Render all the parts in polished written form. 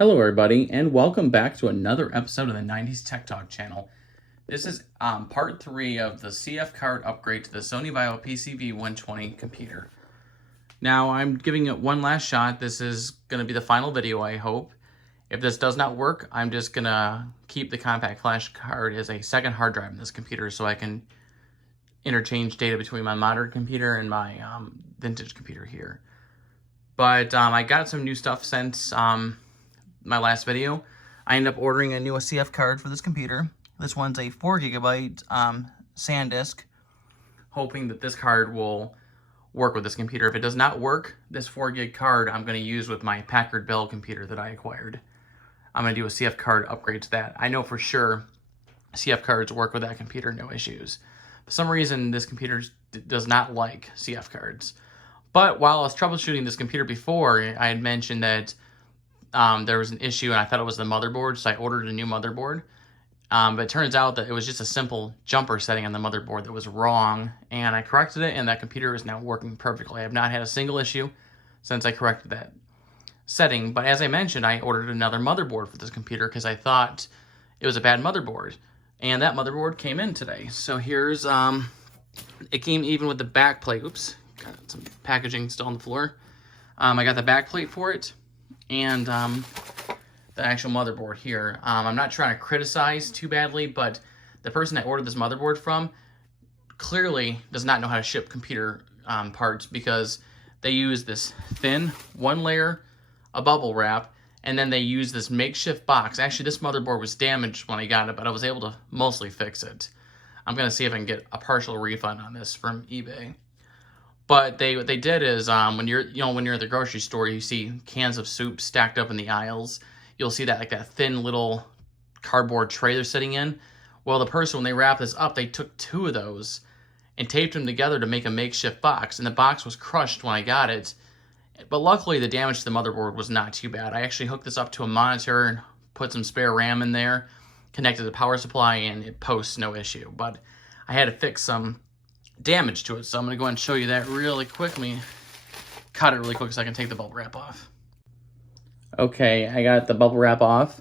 Hello everybody, and welcome back to another episode of the 90s Tech Talk channel. This is part 3 of the CF card upgrade to the Sony Vaio PCV-120 computer. Now, I'm giving it one last shot. This is going to be the final video, I hope. If this does not work, I'm just going to keep the compact flash card as a second hard drive in this computer so I can interchange data between my modern computer and my vintage computer here. But I got some new stuff since my last video. I ended up ordering a new CF card for this computer. This one's a 4GB SanDisk, hoping that this card will work with this computer. If it does not work, this 4GB card I'm going to use with my Packard Bell computer that I acquired. I'm going to do a CF card upgrade to that. I know for sure CF cards work with that computer, no issues. For some reason, this computer does not like CF cards. But while I was troubleshooting this computer before, I had mentioned that there was an issue and I thought it was the motherboard, so I ordered a new motherboard. But it turns out that it was just a simple jumper setting on the motherboard that was wrong, and I corrected it, and that computer is now working perfectly. I have not had a single issue since I corrected that setting. But as I mentioned, I ordered another motherboard for this computer because I thought it was a bad motherboard, and that motherboard came in today. So here's it came even with the back plate. Oops, got some packaging still on the floor. I got the back plate for it, and the actual motherboard here. I'm not trying to criticize too badly, but the person I ordered this motherboard from clearly does not know how to ship computer parts, because they use this thin one layer of bubble wrap, and then they use this makeshift box. Actually, this motherboard was damaged when I got it, but I was able to mostly fix it. I'm gonna see if I can get a partial refund on this from eBay. But what they did is when you're at the grocery store, you see cans of soup stacked up in the aisles. You'll see that, like, that thin little cardboard tray they're sitting in. Well, the person, when they wrapped this up, they took 2 of those and taped them together to make a makeshift box. And the box was crushed when I got it. But luckily, the damage to the motherboard was not too bad. I actually hooked this up to a monitor and put some spare RAM in there, connected the power supply, and it posts no issue. But I had to fix some damage to it, so I'm going to go ahead and show you that really quickly. Cut it really quick so I can take the bubble wrap off. Okay, I got the bubble wrap off.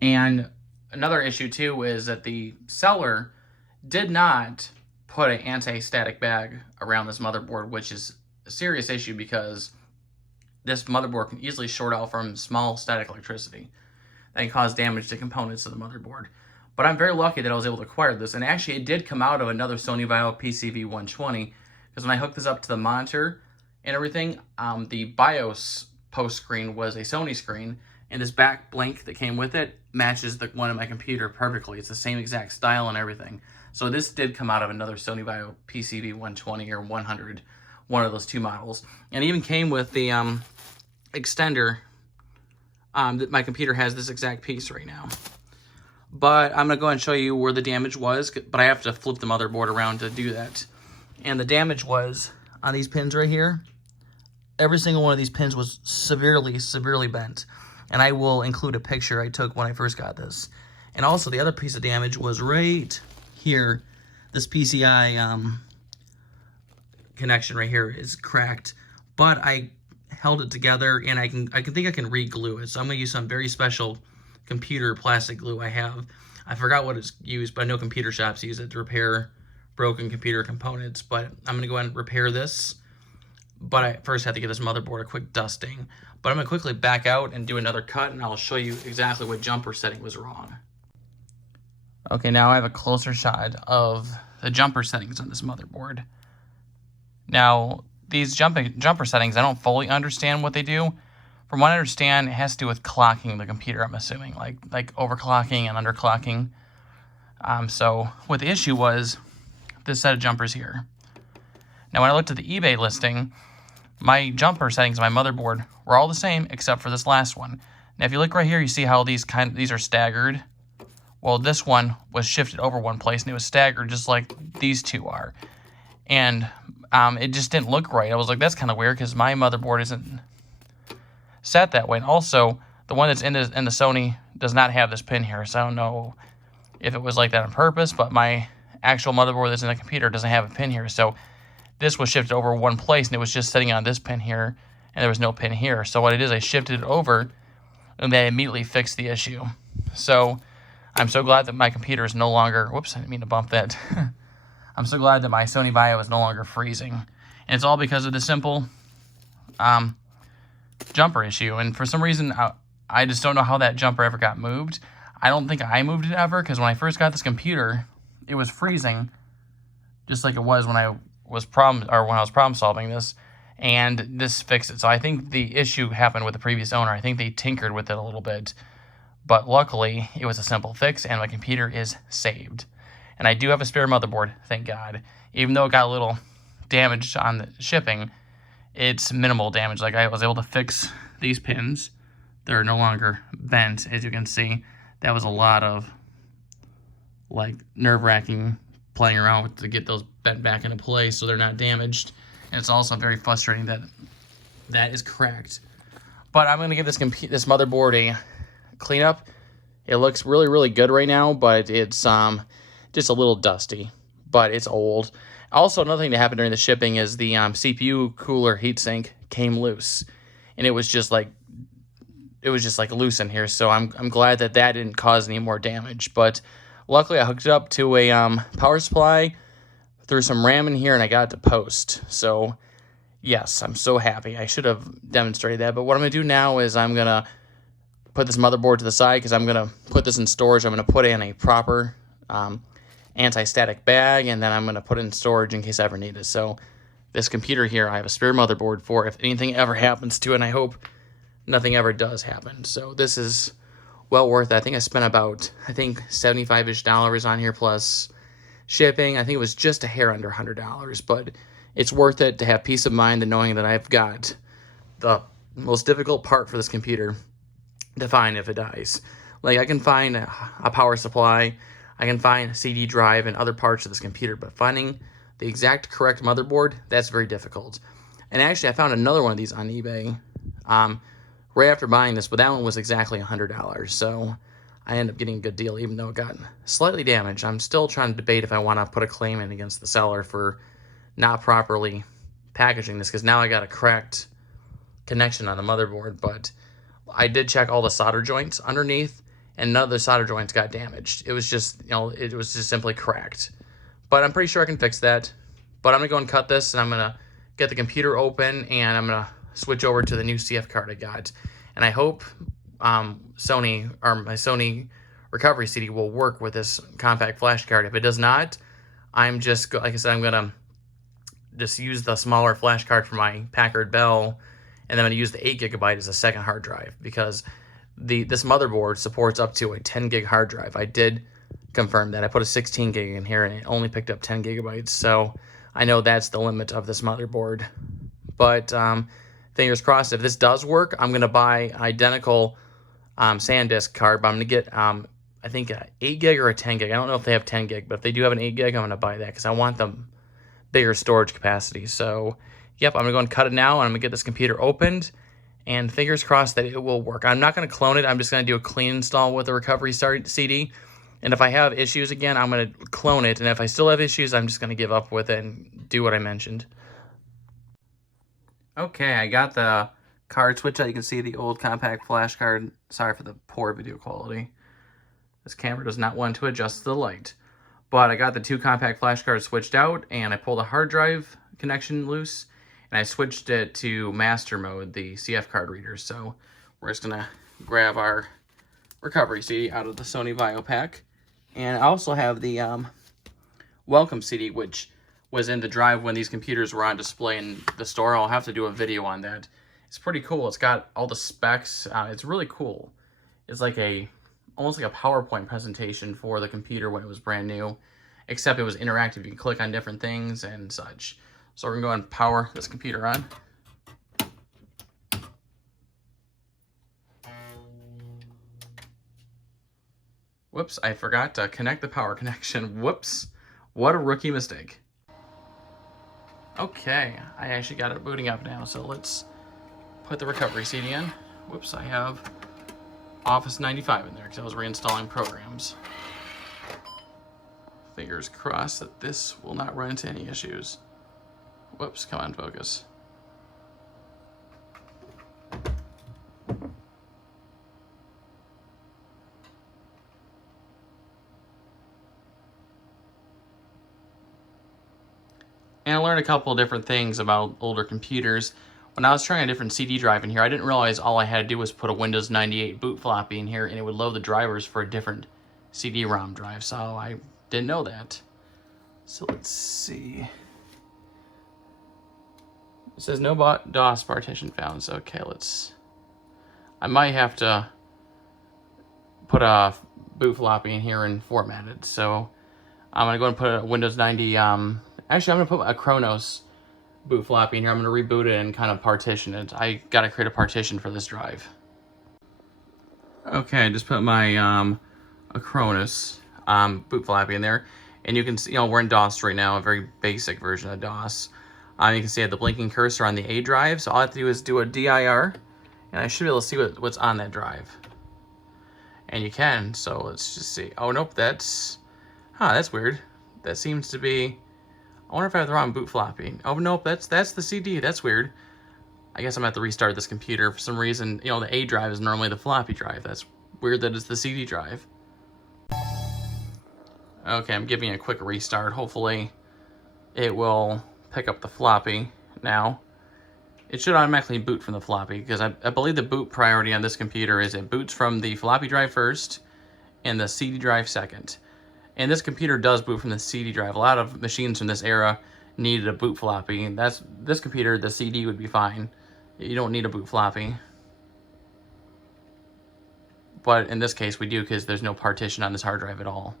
And another issue too is that the seller did not put an anti-static bag around this motherboard, which is a serious issue because this motherboard can easily short out from small static electricity that can cause damage to components of the motherboard. But I'm very lucky that I was able to acquire this, and actually it did come out of another Sony Vaio PCV-120, because when I hooked this up to the monitor and everything, the BIOS post screen was a Sony screen, and this back blank that came with it matches the one on my computer perfectly. It's the same exact style and everything. So this did come out of another Sony Vaio PCV-120 or 100, one of those 2 models. And it even came with the extender that my computer has this exact piece right now. But I'm going to go ahead and show you where the damage was, but I have to flip the motherboard around to do that. And the damage was on these pins right here. Every single one of these pins was severely bent. And I will include a picture I took when I first got this. And also the other piece of damage was right here. This PCI connection right here is cracked. But I held it together, and I think I can re-glue it. So I'm going to use some very special computer plastic glue I have. I forgot what it's used, but I know computer shops use it to repair broken computer components. But I'm going to go ahead and repair this. But I first have to give this motherboard a quick dusting. But I'm going to quickly back out and do another cut, and I'll show you exactly what jumper setting was wrong. Okay, now I have a closer shot of the jumper settings on this motherboard. Now, these jumper settings, I don't fully understand what they do. From what I understand, it has to do with clocking the computer, I'm assuming, like overclocking and underclocking. So what the issue was, this set of jumpers here. Now, when I looked at the eBay listing, my jumper settings on my motherboard were all the same except for this last one. Now, if you look right here, you see how these are staggered. Well, this one was shifted over one place, and it was staggered just like these 2 are. And it just didn't look right. I was like, that's kind of weird, because my motherboard isn't set that way. And also, the one that's in the Sony does not have this pin here, so I don't know if it was like that on purpose, but my actual motherboard that's in the computer doesn't have a pin here. So this was shifted over one place, and it was just sitting on this pin here, and there was no pin here. So what I did is I shifted it over and they immediately fixed the issue. So I'm so glad that my computer is no longer, whoops, I didn't mean to bump that. I'm so glad that my Sony Vaio is no longer freezing. And it's all because of the simple jumper issue. And for some reason, I just don't know how that jumper ever got moved. I don't think I moved it ever, because when I first got this computer, it was freezing, just like it was when I was problem solving this, and this fixed it. So I think the issue happened with the previous owner. I think they tinkered with it a little bit, but luckily it was a simple fix, and my computer is saved. And I do have a spare motherboard, thank God. Even though it got a little damaged on the shipping, it's minimal damage. Like, I was able to fix these pins. They're no longer bent, as you can see. That was a lot of, like, nerve-wracking playing around with to get those bent back into place so they're not damaged. And it's also very frustrating that that is cracked. But I'm going to give this motherboard a cleanup. It looks really, really good right now, but it's just a little dusty. But it's old. Also, another thing that happened during the shipping is the CPU cooler heatsink came loose, and it was just like loose in here. So I'm glad that didn't cause any more damage. But luckily, I hooked it up to a power supply, threw some RAM in here, and I got it to post. So yes, I'm so happy. I should have demonstrated that. But what I'm gonna do now is I'm gonna put this motherboard to the side, because I'm gonna put this in storage. I'm gonna put it in a proper anti-static bag, and then I'm going to put it in storage in case I ever need it. So this computer here, I have a spare motherboard for if anything ever happens to it, and I hope nothing ever does happen. So this is well worth it. I think I spent about, $75-ish on here plus shipping. I think it was just a hair under $100, but it's worth it to have peace of mind and knowing that I've got the most difficult part for this computer to find if it dies. Like, I can find a power supply, I can find a CD drive and other parts of this computer, but finding the exact correct motherboard, that's very difficult. And actually, I found another one of these on eBay right after buying this, but that one was exactly $100. So I ended up getting a good deal, even though it got slightly damaged. I'm still trying to debate if I want to put a claim in against the seller for not properly packaging this, because now I got a cracked connection on the motherboard. But I did check all the solder joints underneath, and none of the solder joints got damaged. It was just, it was just simply cracked. But I'm pretty sure I can fix that. But I'm going to go and cut this, and I'm going to get the computer open, and I'm going to switch over to the new CF card I got. And I hope my Sony recovery CD will work with this compact flash card. If it does not, I'm just, like I said, I'm going to just use the smaller flash card for my Packard Bell, and then I'm going to use the 8GB as a second hard drive, because this motherboard supports up to a 10 gig hard drive. I did confirm that. I put a 16 gig in here, and it only picked up 10 gigabytes. So I know that's the limit of this motherboard. But fingers crossed, if this does work, I'm going to buy an identical SanDisk card. But I'm going to get, I think, an 8 gig or a 10 gig. I don't know if they have 10 gig, but if they do have an 8 gig, I'm going to buy that, because I want the bigger storage capacity. So, yep, I'm going to go and cut it now, and I'm going to get this computer opened. And fingers crossed that it will work. I'm not going to clone it. I'm just going to do a clean install with the recovery CD. And if I have issues again, I'm going to clone it. And if I still have issues, I'm just going to give up with it and do what I mentioned. Okay, I got the card switch out. You can see the old compact flash card. Sorry for the poor video quality. This camera does not want to adjust the light. But I got the two compact flash cards switched out, and I pulled a hard drive connection loose. And I switched it to master mode, the CF card reader. So we're just going to grab our recovery CD out of the Sony Vaio pack. And I also have the welcome CD, which was in the drive when these computers were on display in the store. I'll have to do a video on that. It's pretty cool. It's got all the specs. It's really cool. It's like almost like a PowerPoint presentation for the computer when it was brand new, except it was interactive. You can click on different things and such. So we're going to go and power this computer on. Whoops, I forgot to connect the power connection. Whoops, what a rookie mistake. Okay, I actually got it booting up now, so let's put the recovery CD in. Whoops, I have Office 95 in there because I was reinstalling programs. Fingers crossed that this will not run into any issues. Whoops, come on, focus. And I learned a couple of different things about older computers. When I was trying a different CD drive in here, I didn't realize all I had to do was put a Windows 98 boot floppy in here and it would load the drivers for a different CD-ROM drive. So I didn't know that. So let's see. It says no DOS partition found. So okay, I might have to put a boot floppy in here and format it. So I'm gonna go and put a Windows 90. Actually, I'm gonna put a Kronos boot floppy in here. I'm gonna reboot it and kind of partition it. I gotta create a partition for this drive. Okay, I just put my a Kronos boot floppy in there, and you can see, we're in DOS right now, a very basic version of DOS. You can see I have the blinking cursor on the A drive, so all I have to do is do a dir, and I should be able to see what's on that drive. And you can, so let's just see. Oh, nope, that's weird. That seems to be, I wonder if I have the wrong boot floppy. Oh, nope, that's the CD. That's weird. I guess I'm going to have to restart this computer. For some reason, the A drive is normally the floppy drive. That's weird that it's the CD drive. Okay, I'm giving it a quick restart. Hopefully, it will pick up the floppy now. It should automatically boot from the floppy, because I believe the boot priority on this computer is it boots from the floppy drive first and the CD drive second. And this computer does boot from the CD drive. A lot of machines from this era needed a boot floppy. And this computer, the CD would be fine. You don't need a boot floppy. But in this case, we do, because there's no partition on this hard drive at all.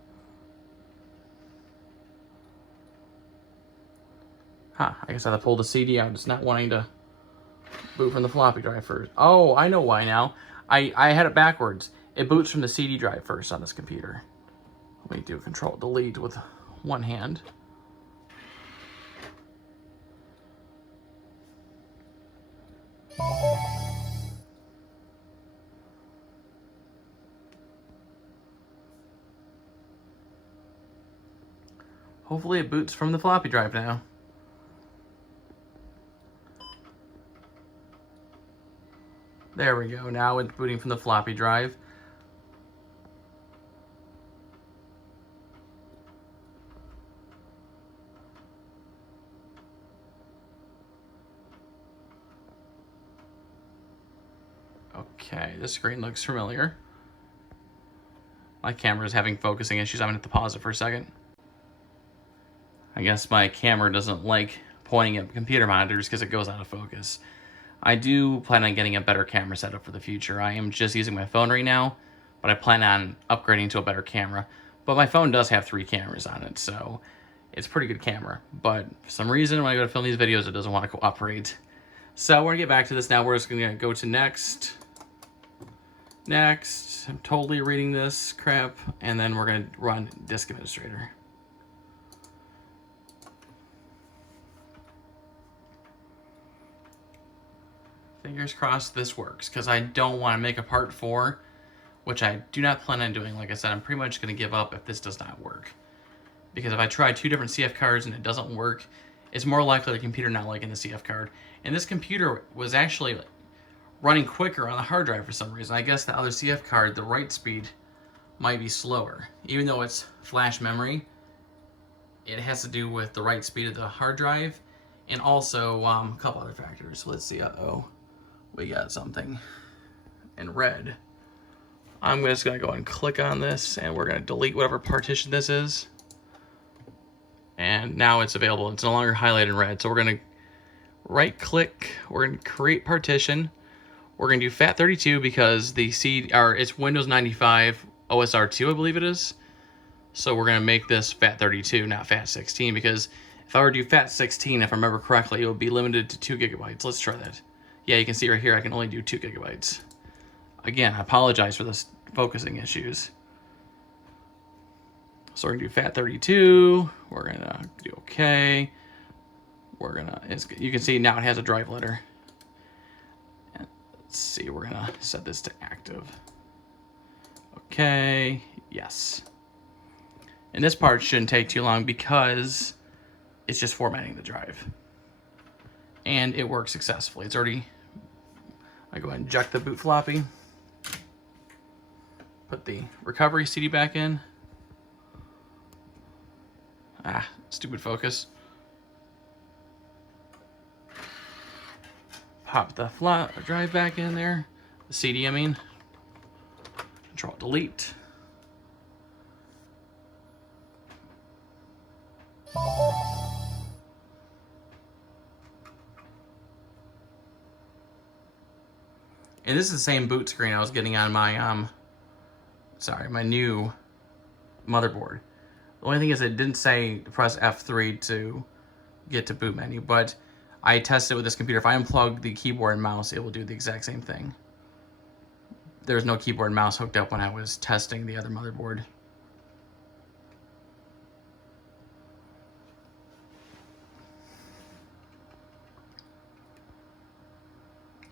I guess I have to pull the CD out. It's not wanting to boot from the floppy drive first. Oh, I know why now. I had it backwards. It boots from the CD drive first on this computer. Let me do Control Delete with one hand. Hopefully it boots from the floppy drive now. There we go. Now it's booting from the floppy drive. Okay, this screen looks familiar. My camera is having focusing issues. I'm going to have to pause it for a second. I guess my camera doesn't like pointing at computer monitors because it goes out of focus. I do plan on getting a better camera setup for the future. I am just using my phone right now, but I plan on upgrading to a better camera. But my phone does have 3 cameras on it, so it's a pretty good camera. But for some reason, when I go to film these videos, it doesn't want to cooperate. So we're going to get back to this now. We're just going to go to next. Next. I'm totally reading this crap. And then we're going to run Disk Administrator. Fingers crossed this works, because I don't want to make a part 4, which I do not plan on doing. Like I said, I'm pretty much going to give up if this does not work. Because if I try 2 different CF cards and it doesn't work, it's more likely the computer not liking the CF card. And this computer was actually running quicker on the hard drive for some reason. I guess the other CF card, the write speed, might be slower. Even though it's flash memory, it has to do with the write speed of the hard drive, and also a couple other factors. So let's see. We got something in red. I'm just going to go and click on this, and we're going to delete whatever partition this is. And now it's available. It's no longer highlighted in red. So we're going to right click. We're going to create partition. We're going to do FAT32 because it's Windows 95 OSR2, I believe it is. So we're going to make this FAT32, not FAT16, because if I were to do FAT16, if I remember correctly, it would be limited to 2 gigabytes. Let's try that. Yeah, you can see right here, I can only do 2 gigabytes. Again, I apologize for this focusing issues. So we're gonna do FAT32. We're gonna do OK. You can see now it has a drive letter. And let's see, we're gonna set this to active. Okay, yes. And this part shouldn't take too long because it's just formatting the drive. And it works successfully. It's already, I go ahead and eject the boot floppy. Put the recovery CD back in. Stupid focus. Pop the drive back in there. The CD, I mean. Control delete. And this is the same boot screen I was getting on my my new motherboard. The only thing is it didn't say press F3 to get to boot menu, but I tested it with this computer. If I unplug the keyboard and mouse, it will do the exact same thing. There was no keyboard and mouse hooked up when I was testing the other motherboard.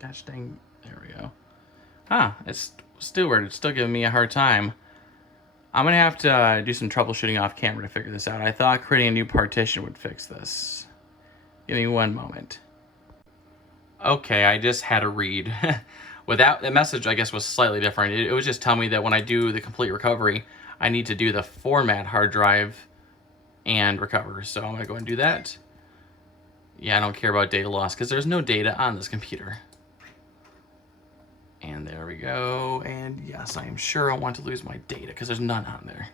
Gosh dang, there we go. It's still weird. It's still giving me a hard time. I'm gonna have to do some troubleshooting off camera to figure this out. I thought creating a new partition would fix this. Give me one moment. Okay, I just had a read. Without the message, I guess, was slightly different. It was just telling me that when I do the complete recovery, I need to do the format hard drive and recover. So I'm gonna go and do that. Yeah, I don't care about data loss because there's no data on this computer. And there we go. And yes, I am sure I want to lose my data because there's none on there.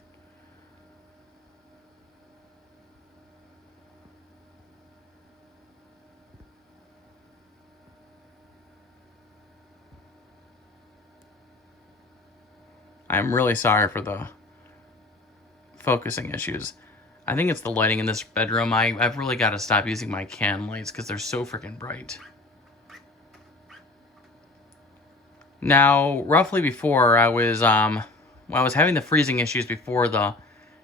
I'm really sorry for the focusing issues. I think it's the lighting in this bedroom. I've really got to stop using my can lights because they're so freaking bright. Now, roughly before I was when I was having the freezing issues before the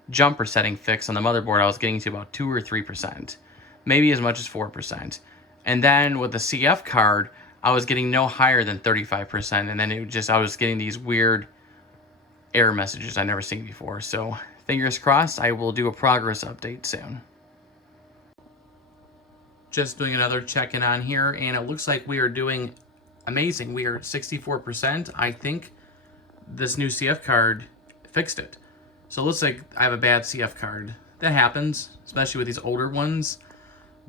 jumper setting fix on the motherboard, I was getting to about 2 or 3%, maybe as much as 4%. And then with the CF card, I was getting no higher than 35%, and then I was getting these weird error messages I've never seen before. So fingers crossed, I will do a progress update soon. Just doing another check-in on here, and it looks like we are doing amazing. We are at 64%. I think this new CF card fixed it. So it looks like I have a bad CF card. That happens, especially with these older ones.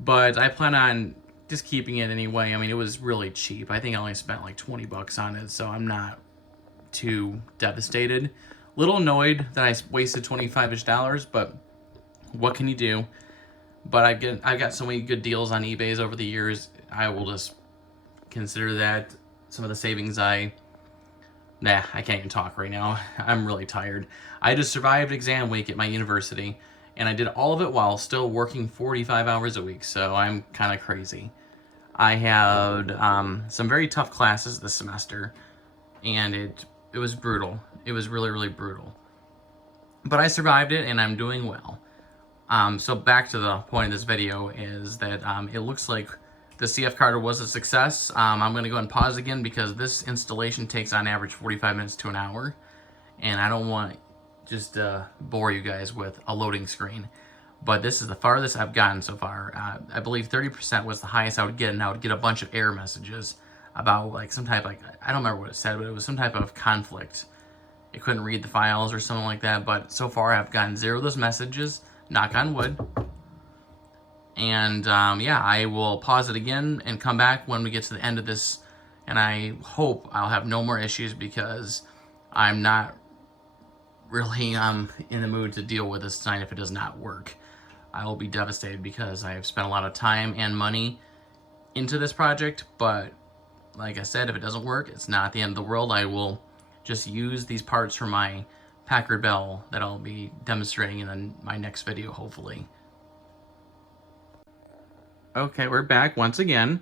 But I plan on just keeping it anyway. I mean, it was really cheap. I think I only spent like 20 bucks on it, so I'm not too devastated. Little annoyed that I wasted $25-ish, but what can you do? But I've got so many good deals on eBay's over the years. I will just consider that some of the savings I can't even talk right now. I'm really tired. I just survived exam week at my university, and I did all of it while still working 45 hours a week, so I'm kind of crazy. I had some very tough classes this semester, and it was brutal. It was really, really brutal. But I survived it, and I'm doing well. So back to the point of this video is that it looks like the CF card was a success. I'm going to go and pause again because this installation takes on average 45 minutes to an hour. And I don't want just bore you guys with a loading screen. But this is the farthest I've gotten so far. I believe 30% was the highest I would get, and I would get a bunch of error messages about like some type, like, I don't remember what it said, but it was some type of conflict. It couldn't read the files or something like that. But so far I've gotten 0 of those messages, knock on wood. And yeah, I will pause it again and come back when we get to the end of this, and I hope I'll have no more issues because I'm not really in the mood to deal with this tonight if it does not work. I will be devastated because I've spent a lot of time and money into this project, but like I said, if it doesn't work, it's not the end of the world. I will just use these parts from my Packard Bell that I'll be demonstrating in my next video, hopefully. Okay, we're back once again,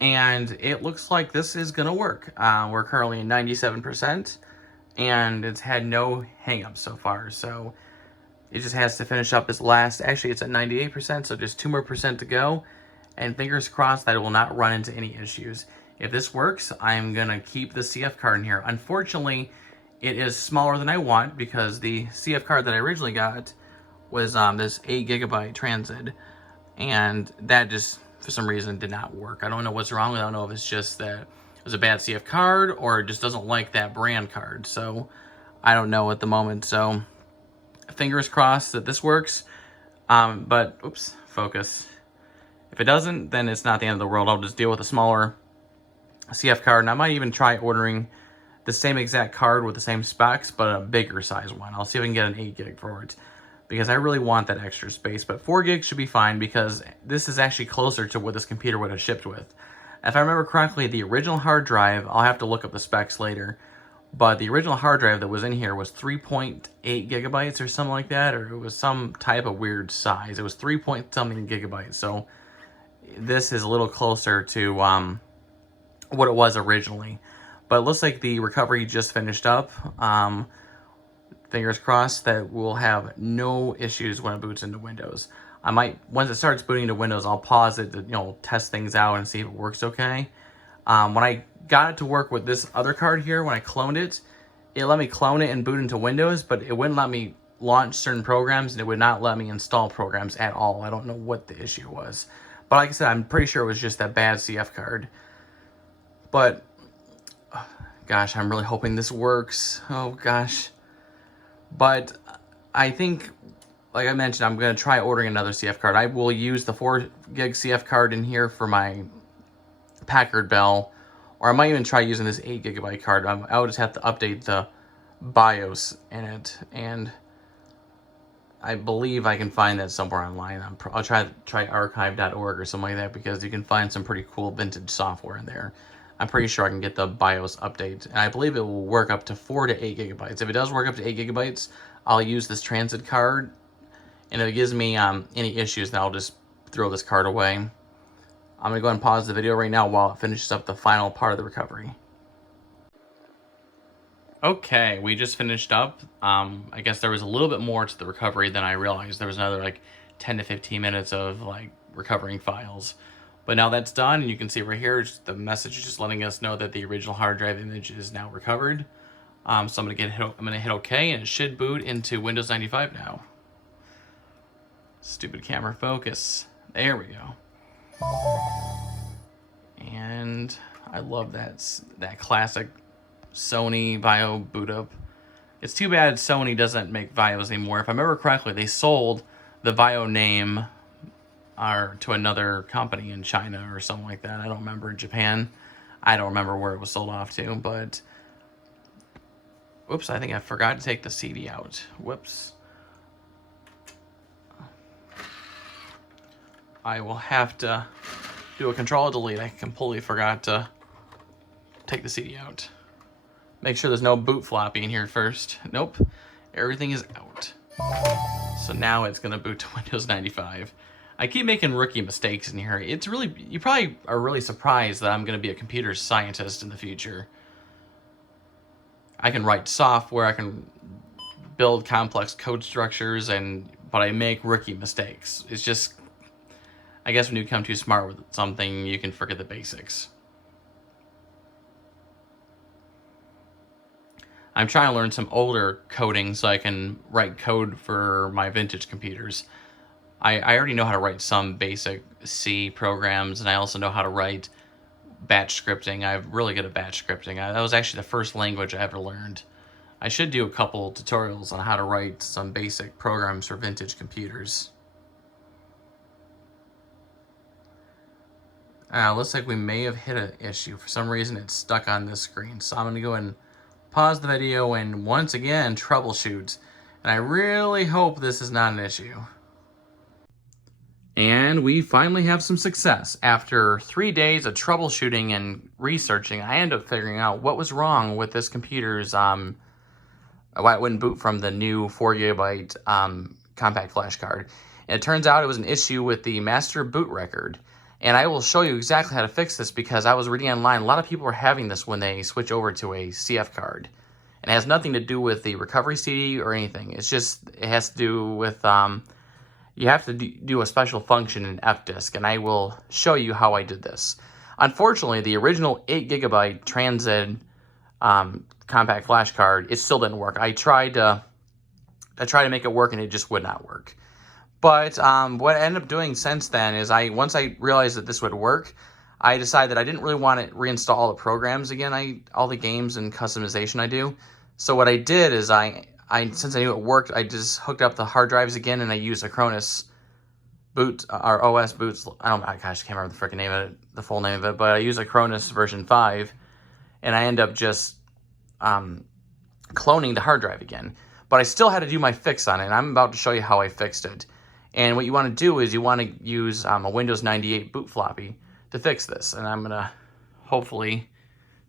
and it looks like this is gonna work. We're currently at 97%, and it's had no hangups so far, so it just has to finish up its last, actually it's at 98%, so just 2 more percent to go, and fingers crossed that it will not run into any issues. If this works, I'm gonna keep the CF card in here. Unfortunately, it is smaller than I want because the CF card that I originally got was this 8GB Transit, and that just, for some reason, did not work. I don't know what's wrong. I don't know if it's just that it was a bad CF card or it just doesn't like that brand card. So I don't know at the moment. So fingers crossed that this works. But, oops, focus. If it doesn't, then it's not the end of the world. I'll just deal with a smaller CF card, and I might even try ordering the same exact card with the same specs, but a bigger size one. I'll see if I can get an 8 gig for it, because I really want that extra space. But 4 gigs should be fine, because this is actually closer to what this computer would have shipped with. If I remember correctly, the original hard drive, I'll have to look up the specs later, but the original hard drive that was in here was 3.8 gigabytes or something like that, or it was some type of weird size. It was 3 point something gigabytes, so this is a little closer to what it was originally. But it looks like the recovery just finished up. Fingers crossed that we'll have no issues when it boots into Windows. I might, once it starts booting into Windows, I'll pause it to, test things out and see if it works okay. When I got it to work with this other card here, when I cloned it, it let me clone it and boot into Windows, but it wouldn't let me launch certain programs, and it would not let me install programs at all. I don't know what the issue was. But like I said, I'm pretty sure it was just that bad CF card. But, gosh, I'm really hoping this works. Oh, gosh. But I think, like I mentioned, I'm going to try ordering another CF card. I will use the 4 gig CF card in here for my Packard Bell, or I might even try using this 8 gigabyte card. I would just have to update the BIOS in it, and I believe I can find that somewhere online. I'll try archive.org or something like that, because you can find some pretty cool vintage software in there. I'm pretty sure I can get the BIOS update, and I believe it will work up to 4 to 8 gigabytes. If it does work up to 8 gigabytes, I'll use this transit card, and if it gives me any issues, then I'll just throw this card away. I'm going to go ahead and pause the video right now while it finishes up the final part of the recovery. Okay, we just finished up. I guess there was a little bit more to the recovery than I realized. There was another like 10 to 15 minutes of like recovering files. But now that's done, and you can see right here, the message is just letting us know that the original hard drive image is now recovered. So I'm going to hit OK, and it should boot into Windows 95 now. Stupid camera focus. There we go. And I love that classic Sony Vaio boot up. It's too bad Sony doesn't make Vaios anymore. If I remember correctly, they sold the Vaio name to another company in China or something like that. I don't remember. Japan. I don't remember where it was sold off to, but whoops, I think I forgot to take the CD out. Whoops. I will have to do a Control-Delete. I completely forgot to take the CD out. Make sure there's no boot floppy in here first. Nope, everything is out. So now it's gonna boot to Windows 95. I keep making rookie mistakes in here. It's really, you probably are really surprised that I'm gonna be a computer scientist in the future. I can write software, I can build complex code structures, but I make rookie mistakes. It's just, I guess when you become too smart with something, you can forget the basics. I'm trying to learn some older coding so I can write code for my vintage computers. I already know how to write some basic C programs, and I also know how to write batch scripting. I'm really good at batch scripting. That was actually the first language I ever learned. I should do a couple tutorials on how to write some basic programs for vintage computers. Looks like we may have hit an issue. For some reason, it's stuck on this screen. So I'm going to go and pause the video and once again troubleshoot. And I really hope this is not an issue. And we finally have some success. After 3 days of troubleshooting and researching, I ended up figuring out what was wrong with this computer's, why it wouldn't boot from the new 4 gigabyte compact flash card. And it turns out it was an issue with the master boot record. And I will show you exactly how to fix this, because I was reading online, a lot of people are having this when they switch over to a CF card. And it has nothing to do with the recovery CD or anything. It's just, it has to do with, you have to do a special function in FDisk, and I will show you how I did this. Unfortunately, the original 8 gigabyte transit compact flash card, it still didn't work. I tried to make it work, and it just would not work. But what I ended up doing since then is once I realized that this would work, I decided that I didn't really want to reinstall all the programs again, all the games and customization I do. So what I did is since I knew it worked, I just hooked up the hard drives again, and I used Acronis boot, or OS boots. I can't remember the freaking name of it. the full name of it, but I use a Cronus version 5, and I end up just cloning the hard drive again. But I still had to do my fix on it, and I'm about to show you how I fixed it. And what you want to do is you want to use a Windows 98 boot floppy to fix this. And I'm going to hopefully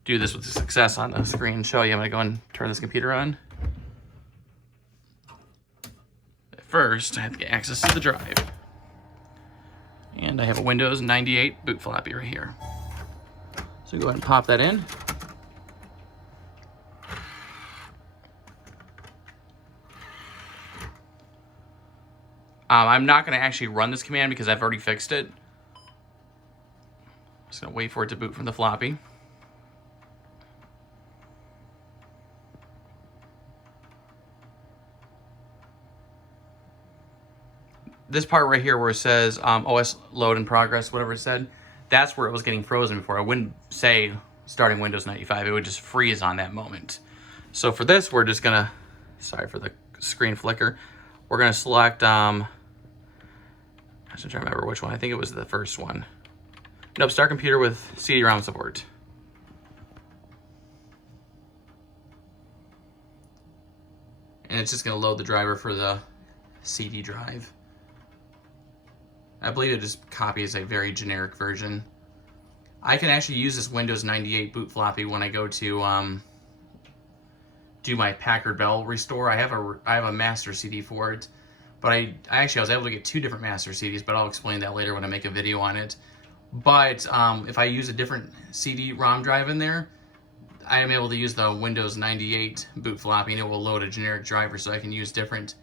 do this with success on the screen and show you. I'm going to go and turn this computer on. First, I have to get access to the drive. And I have a Windows 98 boot floppy right here. So go ahead and pop that in. I'm not going to actually run this command because I've already fixed it. I'm just going to wait for it to boot from the floppy. This part right here where it says OS load in progress, whatever it said, that's where it was getting frozen before. I wouldn't say starting Windows 95. It would just freeze on that moment. So for this, we're just going to, sorry for the screen flicker, we're going to select, I'm trying to remember which one. I think it was the first one. Nope, start computer with CD-ROM support. And it's just going to load the driver for the CD drive. I believe it just copies a very generic version. I can actually use this Windows 98 boot floppy when I go to do my Packard Bell restore. I have a master CD for it, but I was able to get 2 different master CDs, but I'll explain that later when I make a video on it. But if I use a different CD-ROM drive in there, I am able to use the Windows 98 boot floppy, and it will load a generic driver, so I can use different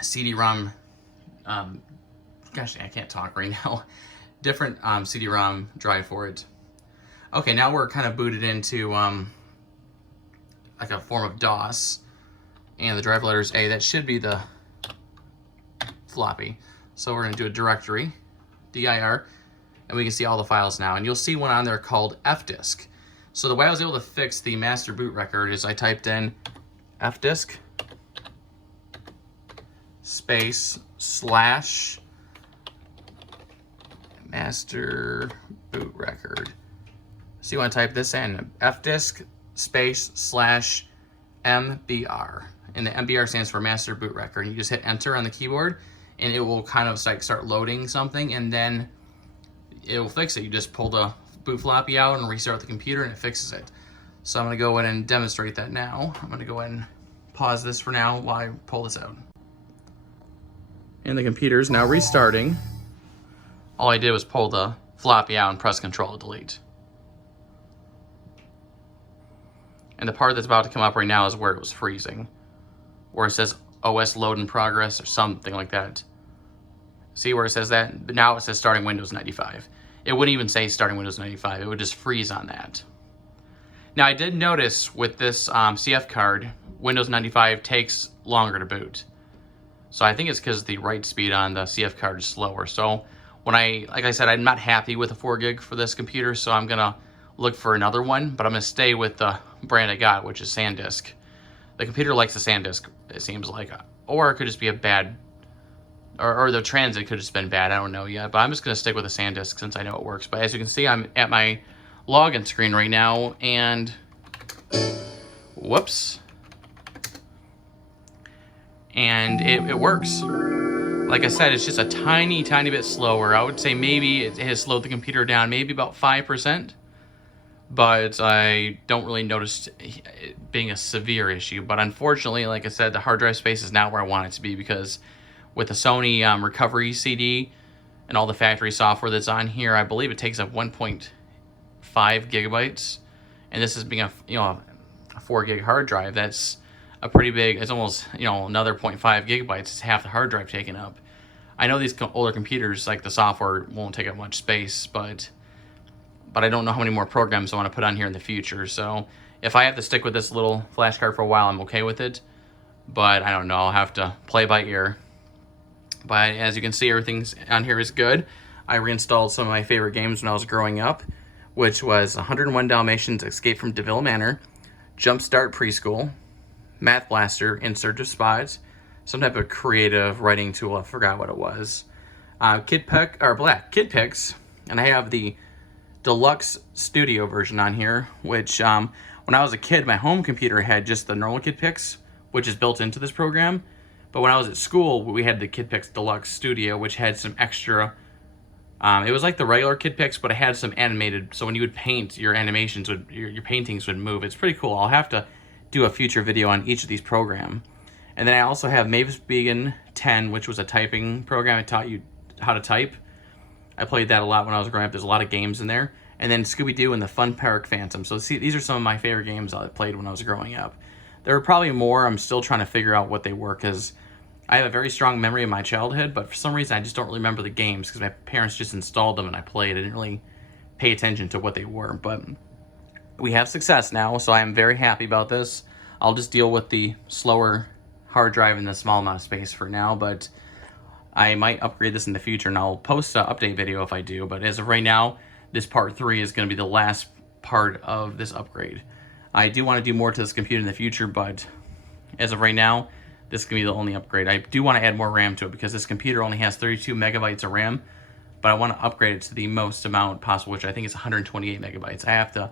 CD-ROM. Gosh, I can't talk right now. Different CD-ROM drive for it. Okay, now we're kind of booted into like a form of DOS, and the drive letter is A. That should be the floppy. So we're going to do a directory, dir, and we can see all the files now. And you'll see one on there called fdisk. So the way I was able to fix the master boot record is I typed in fdisk space / master boot record. So you want to type this in, fdisk space / mbr, and the mbr stands for master boot record. And you just hit enter on the keyboard, and it will kind of like start loading something, and then it will fix it. You just pull the boot floppy out and restart the computer, and it fixes it. So I'm going to go ahead and demonstrate that now. I'm going to go ahead and pause this for now while I pull this out. And the computer is now restarting. All I did was pull the floppy out and press Control to delete. And the part that's about to come up right now is where it was freezing, where it says OS load in progress or something like that. See where it says that? But now it says starting Windows 95. It wouldn't even say starting Windows 95. It would just freeze on that. Now I did notice with this CF card, Windows 95 takes longer to boot. So I think it's because the write speed on the CF card is slower. So when like I said, I'm not happy with a 4 gig for this computer, so I'm gonna look for another one, but I'm gonna stay with the brand I got, which is SanDisk. The computer likes the SanDisk, it seems like, or it could just be a bad, or the transit could have just been bad, I don't know yet, but I'm just gonna stick with the SanDisk since I know it works. But as you can see, I'm at my login screen right now, and whoops. And it works. Like I said, it's just a tiny bit slower. I would say maybe it has slowed the computer down maybe about 5%, but I don't really notice it being a severe issue. But unfortunately, like I said, the hard drive space is not where I want it to be, because with the Sony recovery CD and all the factory software that's on here, I believe it takes up 1.5 gigabytes. And this is being a 4 gig hard drive. That's a pretty big, it's almost, another 0.5 gigabytes. It's half the hard drive taken up. I know these older computers, like the software won't take up much space, but I don't know how many more programs I want to put on here in the future. So if I have to stick with this little flash card for a while, I'm okay with it. But I don't know, I'll have to play by ear. But as you can see, everything on here is good. I reinstalled some of my favorite games when I was growing up, which was 101 Dalmatians, Escape from DeVille Manor, Jumpstart Preschool, Math Blaster, In Search of Spies, some type of creative writing tool, I forgot what it was. Kid Picks, And I have the Deluxe Studio version on here, which when I was a kid, my home computer had just the normal KitPix, which is built into this program. But when I was at school, we had the KitPix Deluxe Studio, which had some extra. It was like the regular KitPix, but it had some animated. So when you would paint, your animations would, your paintings would move. It's pretty cool. I'll have to do a future video on each of these programs. And then I also have Mavis Beacon 10, which was a typing program. It taught you how to type. I played that a lot when I was growing up. There's a lot of games in there. And then Scooby-Doo and the Fun Park Phantom. So see, these are some of my favorite games I played when I was growing up. There are probably more. I'm still trying to figure out what they were, because I have a very strong memory of my childhood, but for some reason I just don't really remember the games because my parents just installed them and I played. I didn't really pay attention to what they were, but we have success now, so I am very happy about this. I'll just deal with the slower hard drive and the small amount of space for now, but I might upgrade this in the future, and I'll post an update video if I do. But as of right now, this part 3 is going to be the last part of this upgrade. I do want to do more to this computer in the future, but as of right now, this is going to be the only upgrade. I do want to add more RAM to it because this computer only has 32 megabytes of RAM, but I want to upgrade it to the most amount possible, which I think is 128 megabytes. I have to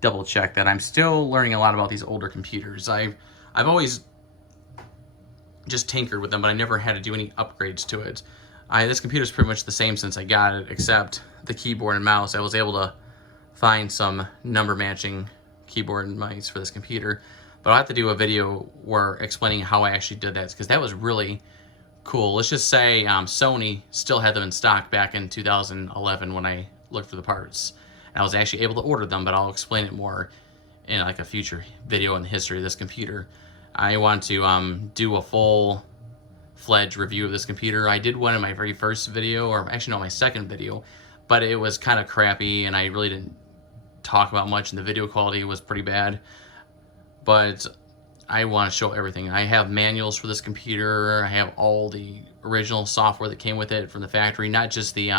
double check that. I'm still learning a lot about these older computers. I've always just tinkered with them, but I never had to do any upgrades to it. This computer is pretty much the same since I got it, except the keyboard and mouse. I was able to find some number matching keyboard and mice for this computer, but I'll have to do a video where explaining how I actually did that, because that was really cool. Let's just say Sony still had them in stock back in 2011 when I looked for the parts. And I was actually able to order them, but I'll explain it more in like a future video in the history of this computer. I want to do a full-fledged review of this computer. I did one in my very first video, or actually no, my second video, but it was kind of crappy and I really didn't talk about much, and the video quality was pretty bad. But I want to show everything. I have manuals for this computer. I have all the original software that came with it from the factory, not just the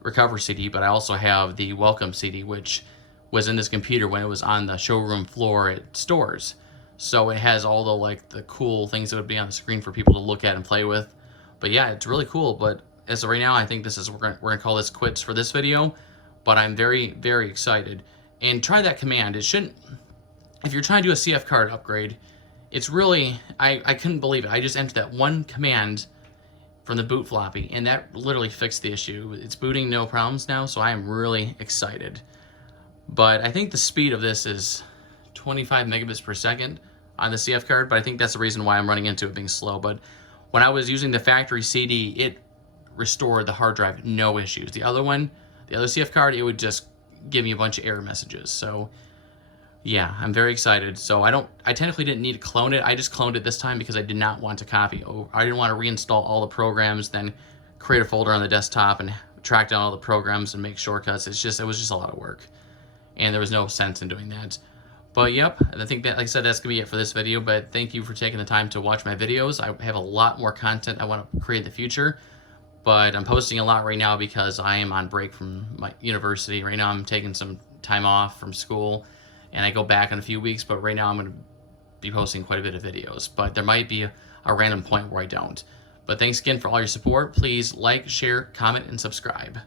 recovery CD, but I also have the welcome CD, which was in this computer when it was on the showroom floor at stores. So it has all the cool things that would be on the screen for people to look at and play with. But yeah, it's really cool. But as of right now, I think this is, we're gonna call this quits for this video. But I'm very, very excited. And try that command. It shouldn't, if you're trying to do a CF card upgrade, it's really, I couldn't believe it. I just entered that one command from the boot floppy, and that literally fixed the issue. It's booting no problems now, so I am really excited. But I think the speed of this is 25 megabits per second on the CF card, but I think that's the reason why I'm running into it being slow. But when I was using the factory CD, it restored the hard drive, no issues. The other one, the other CF card, it would just give me a bunch of error messages. So yeah, I'm very excited. So I technically didn't need to clone it. I just cloned it this time because I did not want to copy over. I didn't want to reinstall all the programs, then create a folder on the desktop and track down all the programs and make shortcuts. It was just a lot of work, and there was no sense in doing that. But yep, I think that, like I said, that's gonna be it for this video. But thank you for taking the time to watch my videos. I have a lot more content I want to create in the future, but I'm posting a lot right now because I am on break from my university. Right now I'm taking some time off from school, and I go back in a few weeks, but right now I'm going to be posting quite a bit of videos. But there might be a random point where I don't. But thanks again for all your support. Please like, share, comment, and subscribe.